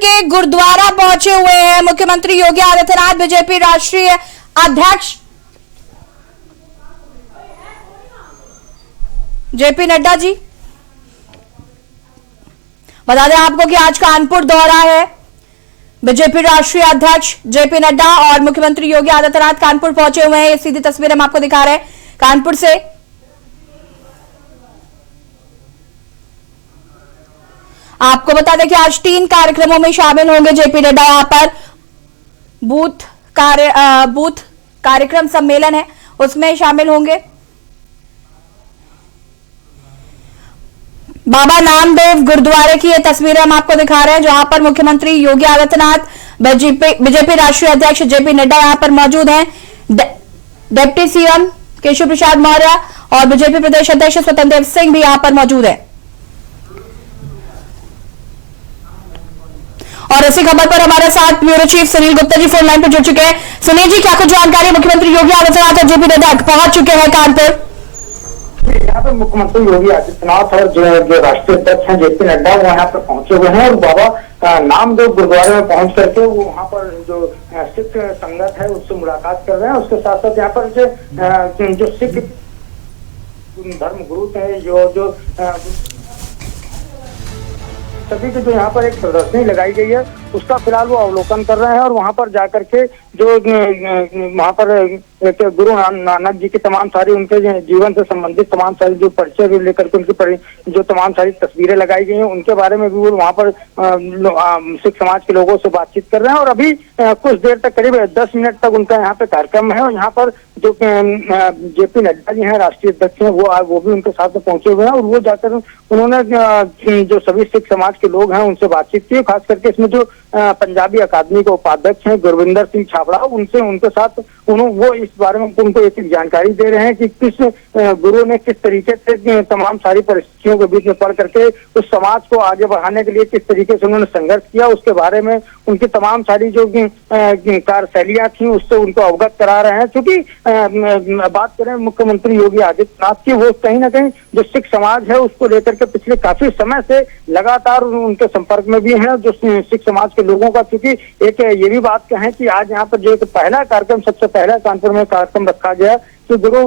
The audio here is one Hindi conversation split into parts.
के गुरुद्वारा पहुंचे हुए हैं मुख्यमंत्री योगी आदित्यनाथ, बीजेपी राष्ट्रीय अध्यक्ष जेपी नड्डा जी। बता दें आपको कि आज कानपुर दौरा है बीजेपी राष्ट्रीय अध्यक्ष जेपी नड्डा और मुख्यमंत्री योगी आदित्यनाथ कानपुर पहुंचे हुए हैं। ये सीधी तस्वीर हम आपको दिखा रहे हैं कानपुर से। आपको बता दें कि आज 3 कार्यक्रमों में शामिल होंगे जेपी नड्डा। यहां पर बूथ कार्यक्रम सम्मेलन है, उसमें शामिल होंगे। बाबा नामदेव गुरुद्वारे की ये तस्वीरें हम आपको दिखा रहे हैं, जहां पर मुख्यमंत्री योगी आदित्यनाथ, बीजेपी राष्ट्रीय अध्यक्ष जेपी नड्डा यहां पर मौजूद हैं। डिप्टी सीएम केशव प्रसाद मौर्य और बीजेपी प्रदेश अध्यक्ष स्वतंत्र देव सिंह भी यहां पर मौजूद है। और इसी खबर पर हमारे साथ bureau chief Sunil Gupta ji phone line पर जुड़ चुके हैं। सुनील जी, क्या कुछ जानकारी? मुख्यमंत्री योगी आदित्यनाथ और जेपी नड्डा पहुंच चुके हैं कानपुर। यहाँ पे मुख्यमंत्री योगी आदित्यनाथ और जो राष्ट्रीय अध्यक्ष हैं जेपी नड्डा वो यहाँ पे पहुंचे हुए हैं और बाबा नामदेव गुरुद्वारे में पहुंच करके वो वहाँ पर जो सिख संगत है उससे मुलाकात कर रहे हैं। उसके साथ साथ यहाँ पर जो सिख धर्म गुरु है जो सभी की जो यहाँ पर एक प्रदर्शनी लगाई गई है उसका फिलहाल वो अवलोकन कर रहे हैं और वहाँ पर जाकर के जो वहाँ पर गुरु नानक जी की तमाम सारी उनके जीवन से संबंधित तमाम सारी जो परिचय भी लेकर के उनकी जो तमाम सारी तस्वीरें लगाई गई हैं उनके बारे में भी वो वहाँ पर सिख समाज के लोगों से बातचीत कर रहे हैं। और अभी कुछ देर तक करीब 10 मिनट तक उनका यहाँ पे कार्यक्रम है और यहाँ पर जो जेपी नड्डा जी हैं राष्ट्रीय अध्यक्ष हैं वो भी उनके साथ में पहुंचे हुए हैं और वो जाकर उन्होंने जो सभी सिख समाज के लोग हैं उनसे बातचीत की। खास करके इसमें जो पंजाबी अकादमी के उपाध्यक्ष हैं गुरविंदर सिंह छाबड़ा, उनके साथ वो इस बारे में उनको एक जानकारी दे रहे हैं कि किस गुरु ने किस तरीके से तमाम सारी परिस्थितियों के बीच में पढ़ करके उस समाज को आगे बढ़ाने के लिए किस तरीके से उन्होंने संघर्ष किया, उसके बारे में उनकी तमाम सारी जो कार्यशैलियां थी उससे उनको अवगत करा रहे हैं। क्योंकि बात करें मुख्यमंत्री योगी आदित्यनाथ की, वो कहीं ना कहीं जो सिख समाज है उसको लेकर के पिछले काफी समय से लगातार उनके संपर्क में भी हैं जो सिख समाज के लोगों का। क्योंकि एक ये भी बात कहें कि आज यहाँ पर जो एक पहला कार्यक्रम सबसे पहला कानपुर में कार्यक्रम रखा गया कि गुरु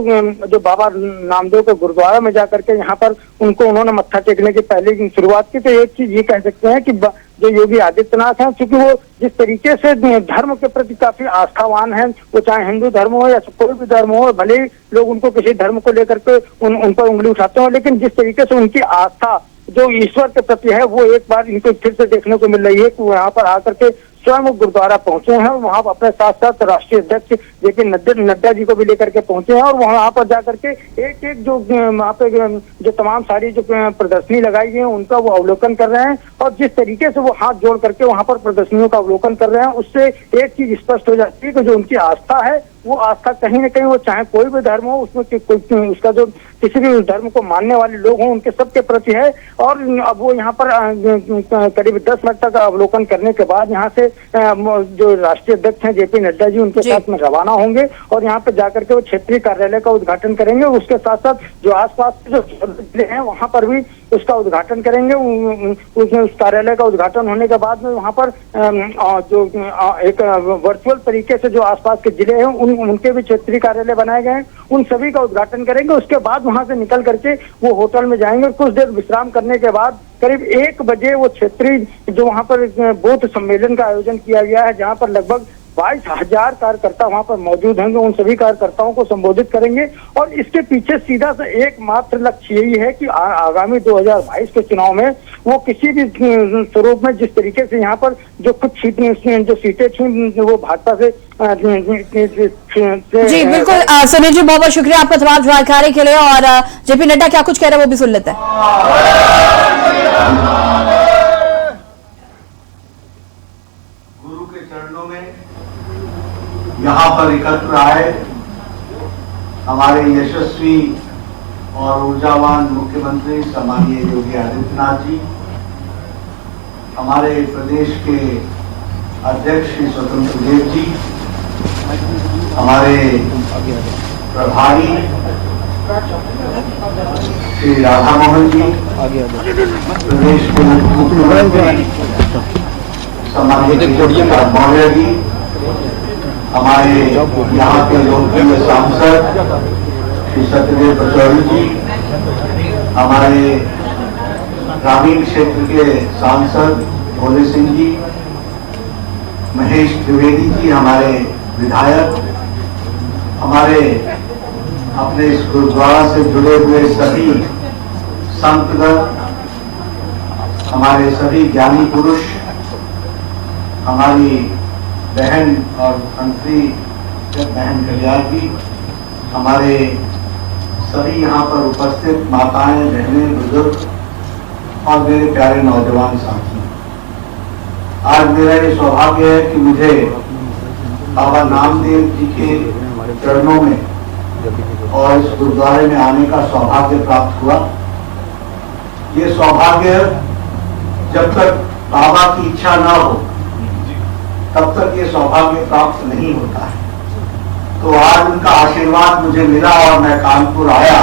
जो बाबा नामदेव के गुरुद्वारा में जाकर के यहाँ पर उन्होंने मत्था टेकने की पहले शुरुआत की। तो एक चीज ये कह सकते हैं कि जो योगी आदित्यनाथ हैं, क्योंकि वो जिस तरीके से धर्म के प्रति काफी आस्थावान हैं, वो चाहे हिंदू धर्म हो या कोई भी धर्म हो, भले ही लोग उनको किसी धर्म को लेकर के उन पर उंगली उठाते हो, लेकिन जिस तरीके से उनकी आस्था जो ईश्वर के प्रति है वो एक बार इनको फिर से देखने को मिल रही है कि वो यहाँ पर आकर के स्वयं गुरुद्वारा पहुंचे हैं। वहां अपने साथ साथ राष्ट्रीय अध्यक्ष जेपी नड्डा जी को भी लेकर के पहुंचे हैं और वहां पर जाकर के एक जो वहां पे जो तमाम सारी जो प्रदर्शनी लगाई गई है उनका वो अवलोकन कर रहे हैं। और जिस तरीके से वो हाथ जोड़ करके वहां पर प्रदर्शनियों का अवलोकन कर रहे हैं उससे एक चीज स्पष्ट हो जाती है कि जो उनकी आस्था है वो आस्था कहीं ना कहीं वो चाहे कोई भी धर्म हो उसमें उसका जो किसी भी धर्म को मानने वाले लोग हों उनके सबके प्रति है। और अब वो यहाँ पर करीब 10 मिनट तक अवलोकन करने के बाद यहाँ से जो राष्ट्रीय अध्यक्ष हैं जेपी नड्डा जी उनके साथ में रवाना होंगे और यहाँ पे जाकर के वो क्षेत्रीय कार्यालय का उद्घाटन करेंगे। उसके साथ साथ जो आसपास के जो जिले हैं वहाँ पर भी उसका उद्घाटन करेंगे। उस कार्यालय का उद्घाटन होने के बाद में वहाँ पर जो एक वर्चुअल तरीके से जो आसपास के जिले हैं उनके भी क्षेत्रीय कार्यालय बनाए गए हैं, उन सभी का उद्घाटन करेंगे। उसके बाद वहां से निकल करके वो होटल में जाएंगे। कुछ देर विश्राम करने के बाद करीब 1 बजे वो क्षेत्रीय जो वहां पर बूथ सम्मेलन का आयोजन किया गया है, जहां पर लगभग 22,000 कार्यकर्ता वहां पर मौजूद होंगे, उन सभी कार्यकर्ताओं को संबोधित करेंगे। और इसके पीछे सीधा सा एकमात्र लक्ष्य यही है कि आगामी 2022 के चुनाव में वो किसी भी स्वरूप में जिस तरीके से यहाँ पर जो कुछ जो सीटें थी वो भाजपा से जी बिल्कुल। सुनील जी बहुत बहुत शुक्रिया आपका तमाम जानकारी के लिए। और जेपी नड्डा क्या कुछ कह रहे हैं वो भी सुन लेते हैं। गुरु के चरणों में यहाँ पर एकत्र आए हमारे यशस्वी और ऊर्जावान मुख्यमंत्री सम्माननीय योगी आदित्यनाथ जी, हमारे प्रदेश के अध्यक्ष श्री स्वतंत्र देव जी, हमारे प्रभारी श्री राधा मोहन जी, प्रदेश के मुख्यमंत्री सम्मानित मौर्य जी, हमारे यहाँ के लोकप्रिय सांसद श्री सत्यदेव पचौरी जी, हमारे ग्रामीण क्षेत्र के सांसद भोले सिंह जी, महेश त्रिवेदी जी हमारे विधायक, हमारे अपने इस गुरुद्वारा से जुड़े हुए सभी संतगण, हमारे सभी ज्ञानी पुरुष, हमारी बहन और मंत्री बहन कल्याण जी, हमारे सभी यहाँ पर उपस्थित माताएं, बहनें, बुजुर्ग और मेरे प्यारे नौजवान साथी, आज मेरा ये सौभाग्य है कि मुझे बाबा नामदेव जी के चरणों में और इस गुरुद्वारे में आने का सौभाग्य प्राप्त हुआ। ये सौभाग्य जब तक बाबा की इच्छा न हो तब तक ये सौभाग्य प्राप्त नहीं होता है। तो आज उनका आशीर्वाद मुझे मिला और मैं कानपुर आया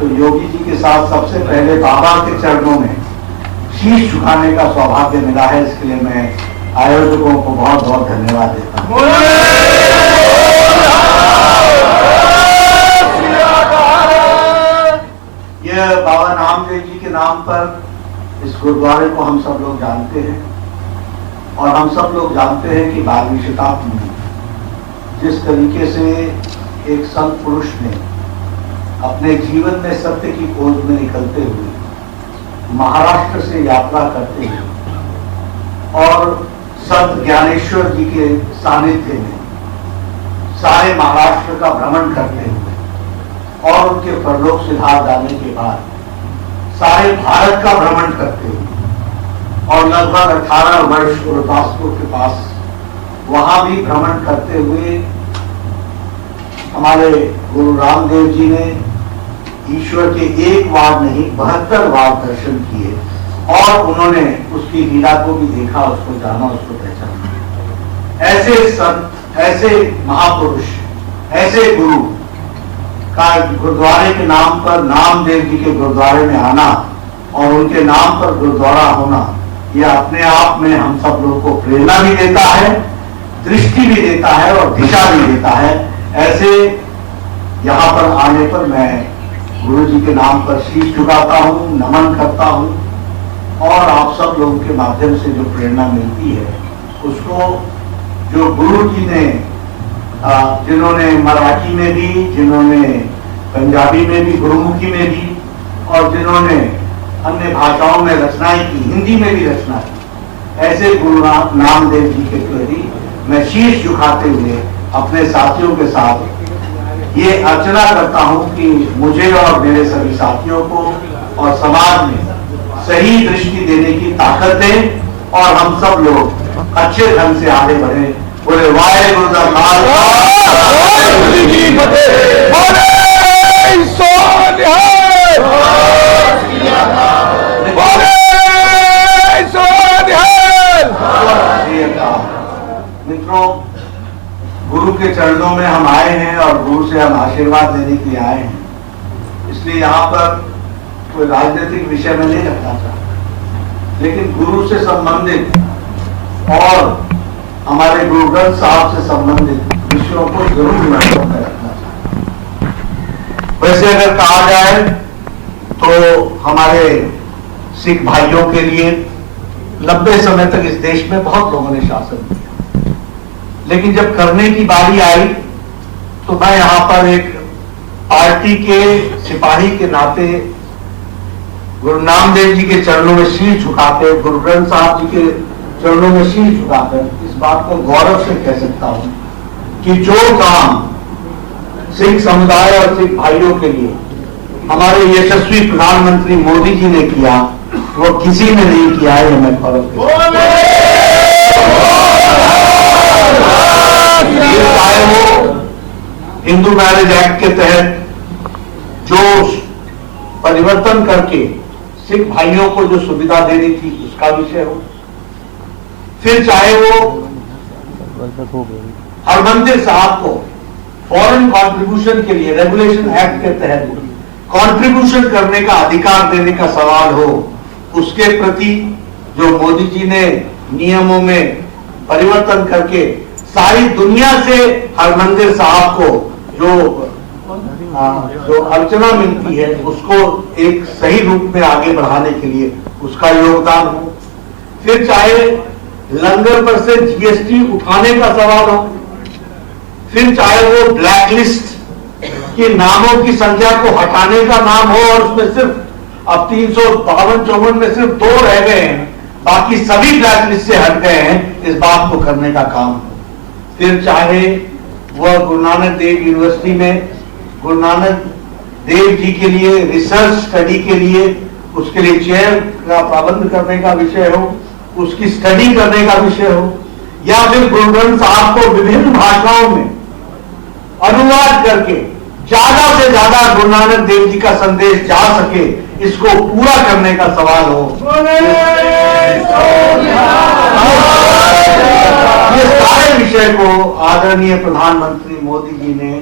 तो योगी जी के साथ सबसे पहले बाबा के चरणों में शीश झुकाने का सौभाग्य मिला है। इसके लिए मैं आयोजकों को बहुत बहुत धन्यवाद देता हूं। यह बाबा नामदेव जी के नाम पर इस गुरुद्वारे को हम सब लोग जानते हैं और हम सब लोग जानते हैं कि 12वीं शताब्दी में जिस तरीके से एक संत पुरुष ने अपने जीवन में सत्य की खोज में निकलते हुए महाराष्ट्र से यात्रा करते हुए और संत ज्ञानेश्वर जी के सानिध्य में सारे महाराष्ट्र का भ्रमण करते हुए और उनके परलोक सिधार जाने के बाद सारे भारत का भ्रमण करते हुए और लगभग 18 वर्ष गुरुदासपुर के पास वहां भी भ्रमण करते हुए हमारे गुरु रामदेव जी ने ईश्वर के एक बार नहीं 72 बार दर्शन किए और उन्होंने उसकी लीला को भी देखा, उसको जाना, उसको पहचाना। ऐसे संत, ऐसे महापुरुष, ऐसे गुरु का गुरुद्वारे के नाम पर नामदेव जी के गुरुद्वारे में आना और उनके नाम पर गुरुद्वारा होना, यह अपने आप में हम सब लोगों को प्रेरणा भी देता है, दृष्टि भी देता है और दिशा भी देता है। ऐसे यहाँ पर आने पर मैं गुरु जी के नाम पर शीश झुकाता हूँ, नमन करता हूँ और आप सब लोगों के माध्यम से जो प्रेरणा मिलती है उसको जो गुरु जी ने जिन्होंने मराठी में भी, जिन्होंने पंजाबी में भी, गुरुमुखी में भी और जिन्होंने अन्य भाषाओं में रचनाएं की, हिंदी में भी रचना की, ऐसे गुरु नामदेव जी के प्रति मैं शीश झुकाते हुए अपने साथियों के साथ ये अर्चना करता हूं कि मुझे और मेरे सभी साथियों को और समाज में सही दृष्टि देने की ताकत दें और हम सब लोग अच्छे ढंग से आगे बढ़े। बोले वाहेगुरु दा मित्रों, गुरु के चरणों में हम आए हैं और गुरु से हम आशीर्वाद लेने के लिए आए हैं, इसलिए यहाँ पर कोई राजनीतिक विषय में नहीं रखना चाहता, लेकिन गुरु से संबंधित और हमारे गुरु ग्रंथ साहब से संबंधित विषयों को जरूर महत्व में रखना चाहता। वैसे अगर कहा जाए तो हमारे सिख भाइयों के लिए लंबे समय तक इस देश में बहुत लोगों ने शासन किया, लेकिन जब करने की बारी आई तो मैं यहां पर एक पार्टी के सिपाही के नाते गुरु नामदेव जी के चरणों में शीश झुकाते, गुरु ग्रंथ साहब जी के चरणों में शीश झुकाकर इस बात को गौरव से कह सकता हूं कि जो काम सिख समुदाय और सिख भाइयों के लिए हमारे यशस्वी प्रधानमंत्री मोदी जी ने किया वो किसी ने नहीं किया है, मैं गौरव चाहे वो हिंदू मैरिज एक्ट के तहत जो परिवर्तन करके सिख भाइयों को जो सुविधा देनी थी उसका विषय हो, फिर चाहे वो हरमंदिर साहब को फॉरेन कंट्रीब्यूशन के लिए रेगुलेशन एक्ट के तहत कंट्रीब्यूशन करने का अधिकार देने का सवाल हो, उसके प्रति जो मोदी जी ने नियमों में परिवर्तन करके सारी दुनिया से हरमंदिर साहब को जो अर्चना मिलती है उसको एक सही रूप में आगे बढ़ाने के लिए उसका योगदान हो। फिर चाहे लंगर पर से जीएसटी उठाने का सवाल हो, फिर चाहे वो ब्लैकलिस्ट के नामों की संख्या को हटाने का नाम हो और उसमें सिर्फ अब 352-54 में सिर्फ 2 रह गए हैं, बाकी सभी ब्लैकलिस्ट से हट गए हैं, इस बात को करने का काम हो। फिर चाहे वह गुरु नानक देव यूनिवर्सिटी में गुरु नानक देव जी के लिए रिसर्च स्टडी के लिए उसके लिए चेयर का प्रबंध करने का विषय हो, उसकी स्टडी करने का विषय हो, या फिर गुरु ग्रंथ साहब को विभिन्न भाषाओं में अनुवाद करके ज्यादा से ज्यादा गुरु नानक देव जी का संदेश जा सके, इसको पूरा करने का सवाल हो। ये सारे विषय को आदरणीय प्रधानमंत्री मोदी जी ने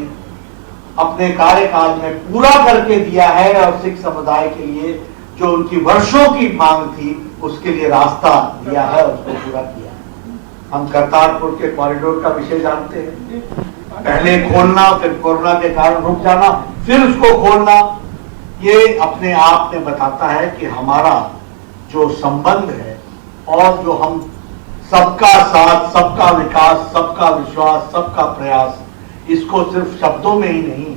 अपने कार्यकाल में पूरा करके दिया है और सिख समुदाय के लिए जो उनकी वर्षों की मांग थी उसके लिए रास्ता दिया है, उसको पूरा किया है। हम करतारपुर के कॉरिडोर का विषय जानते हैं, पहले खोलना फिर कोरोना के कारण रुक जाना फिर उसको खोलना, ये अपने आप में बताता है कि हमारा जो संबंध है और जो हम सबका साथ, सबका विकास, सबका विश्वास, सबका प्रयास, इसको सिर्फ शब्दों में ही नहीं,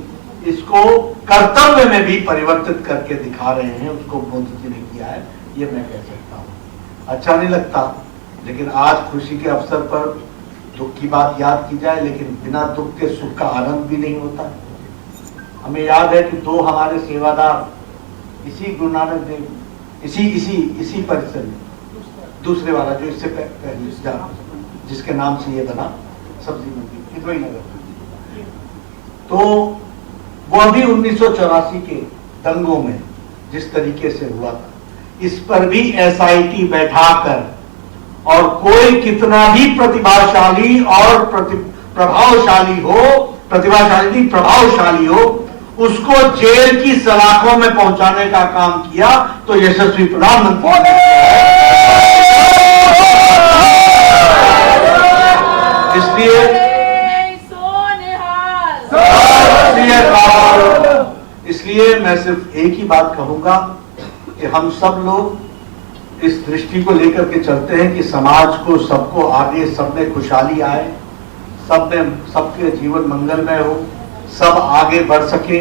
इसको कर्तव्य में भी परिवर्तित करके दिखा रहे हैं, उसको मोदी जी ने किया है, ये मैं कह सकता हूँ। अच्छा नहीं लगता, लेकिन आज खुशी के अवसर पर दुख की बात याद की जाए, लेकिन बिना दुख के सुख का आनंद भी नहीं होता। हमें याद है कि 2 हमारे सेवादार इसी गुरु नानक देव इसी परिसर में, दूसरे वाला जो इससे पहले जिसके नाम से ये बना सब्जी मंडी किदवई नगर, तो वो भी 1984 के दंगों में जिस तरीके से हुआ था, इस पर भी एसआईटी बैठाकर और कोई कितना भी प्रतिभाशाली और प्रभावशाली हो उसको जेल की सलाखों में पहुंचाने का काम किया, तो यशस्वी प्रधानमंत्री इसलिए मैं सिर्फ एक ही बात कहूंगा कि हम सब लोग इस दृष्टि को लेकर के चलते हैं कि समाज को सबको आगे, सब में खुशहाली आए, सब में सबके जीवन मंगलमय हो, सब आगे बढ़ सके,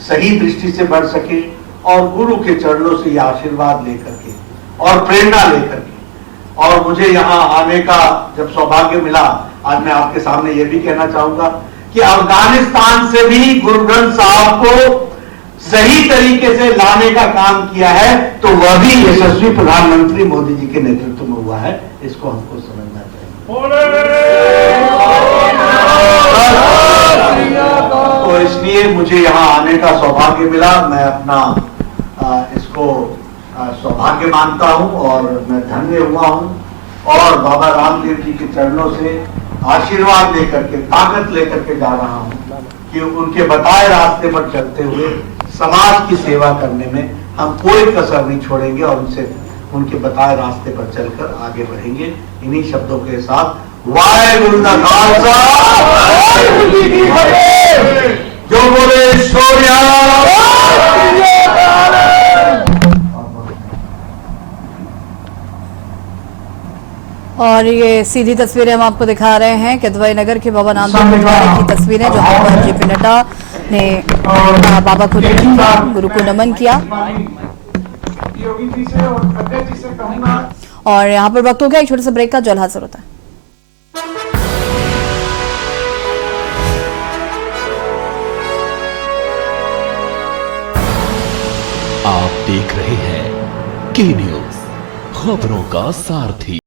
सही दृष्टि से बढ़ सके और गुरु के चरणों से ये आशीर्वाद लेकर के और प्रेरणा लेकर के। और मुझे यहाँ आने का जब सौभाग्य मिला, आज मैं आपके सामने ये भी कहना चाहूंगा कि अफगानिस्तान से भी गुरु ग्रंथ साहब को सही तरीके से लाने का काम किया है, तो वह भी यशस्वी प्रधानमंत्री मोदी जी के नेतृत्व में हुआ है, इसको हमको समझना चाहिए। तो इसलिए मुझे यहाँ आने का सौभाग्य मिला, मैं अपना इसको सौभाग्य मानता हूँ और मैं धन्य हुआ हूँ और बाबा रामदेव जी के चरणों से आशीर्वाद लेकर के, ताकत लेकर के जा रहा हूँ कि उनके बताए रास्ते पर चलते हुए समाज की सेवा करने में हम कोई कसर नहीं छोड़ेंगे और उनके बताए रास्ते पर चलकर आगे बढ़ेंगे। इन्हीं शब्दों के साथ वाहेगुरु दा खालसा, जो बोले सोनिया। और ये सीधी तस्वीरें हम आपको दिखा रहे हैं किदवई नगर के बाबा नामदेव गुरुद्वारे की तस्वीरें, जहां पर जेपी नड्डा ने बाबा को नमन किया, गुरु को नमन किया। और यहाँ पर वक्त हो गया एक छोटे से ब्रेक का, जल्द हाजिर होता है। आप देख रहे हैं के न्यूज़, खबरों का सारथी।